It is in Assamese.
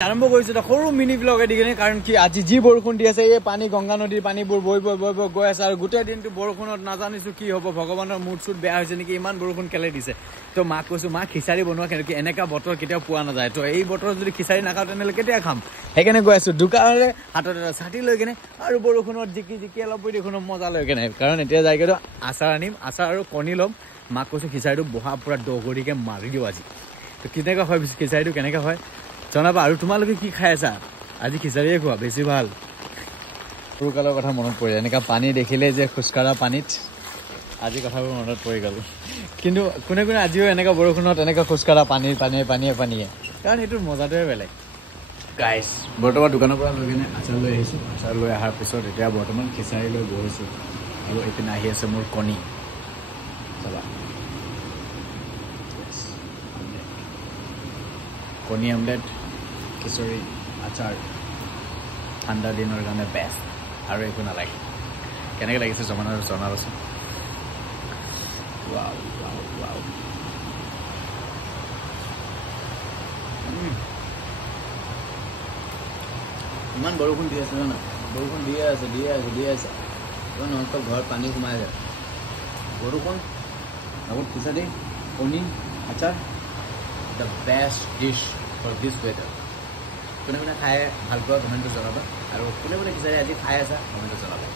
আৰম্ভ কৰিছো এটা সৰু মিনি ব্লগ এদি কিনে কাৰণ কি আজি যি বৰষুণ দি আছে এই পানী গংগা নদীৰ পানীবোৰ বৈ বৈ বৈ বৈ গৈ আছে আৰু গোটেই দিনটো বৰষুণত নাজানিছো কি হ'ব ভগৱানৰ মুড চুট বেয়া হৈছে নেকি ইমান বৰষুণ কেলে দিছে তো মাক কৈছো মা খিচাৰি বনোৱা কেনেকৈ এনেকা বতৰ কেতিয়াও পোৱা নাযায় তো এই বতৰত যদি খিচাৰি নাখাওঁ তেনেহ'লে কেতিয়া খাম সেইকাৰণে গৈ আছো দোকানৰে হাতত এটা ছাতি লৈ কেনে আৰু বৰষুণত জিকি জিকি অলপ বৰষুণৰ মজা লৈ কেনে কাৰণ এতিয়া যাই কেনে আচাৰ আনিম আচাৰ আৰু কণী ল'ম মাক কৈছো খিচাৰিটো বহা পুৰা দগৰিকে মাৰি দিওঁ আজি তো কেনেকুৱা হয় খিচাৰিটো কেনেকুৱা হয় জনাবা আৰু তোমালোকে কি খাই আছা আজি খিচাৰিয়ে খোৱা বেছি ভাল সৰুকালৰ কথা মনত পৰে এনেকা পানী দেখিলে যে খোজকাঢ়া পানীত আজি কথাবোৰ মনত পৰি গ'ল কিন্তু কোনে কোনে আজিও এনেকা বৰষুণত এনেকা খোজকাঢ়া পানীয়ে কাৰণ এইটোৰ মজাটোৱে বেলেগ গাইছ বৰ্তমান দোকানৰ পৰা লৈ কিনে আচাৰ লৈ আহিছোঁ আচাৰ লৈ অহাৰ পিছত এতিয়া বৰ্তমান খিচাৰি লৈ বহিছোঁ আৰু এইপিনে আহি আছে মোৰ কণী চাবা কণী আমলেট খিচৰি আচাৰ ঠাণ্ডা দিনৰ কাৰণে বেষ্ট আৰু একো নালাগে কেনেকৈ লাগিছে জনাবচোন ৱাও ৱাও ৱাও ইমান বৰষুণ দি আছে জানা বৰষুণ দিয়ে আছে ননষ্টপ ঘৰত পানী সোমাই যায় বৰষুণ লগত খিচাৰি কণী আচাৰ the best dish for this weather কোনে কোনে খাই ভাল পোৱা কমেণ্টটো জনাবা আৰু কোনে কোনে খিচাৰি আজি খাই আছা কমেণ্টটো জনাবা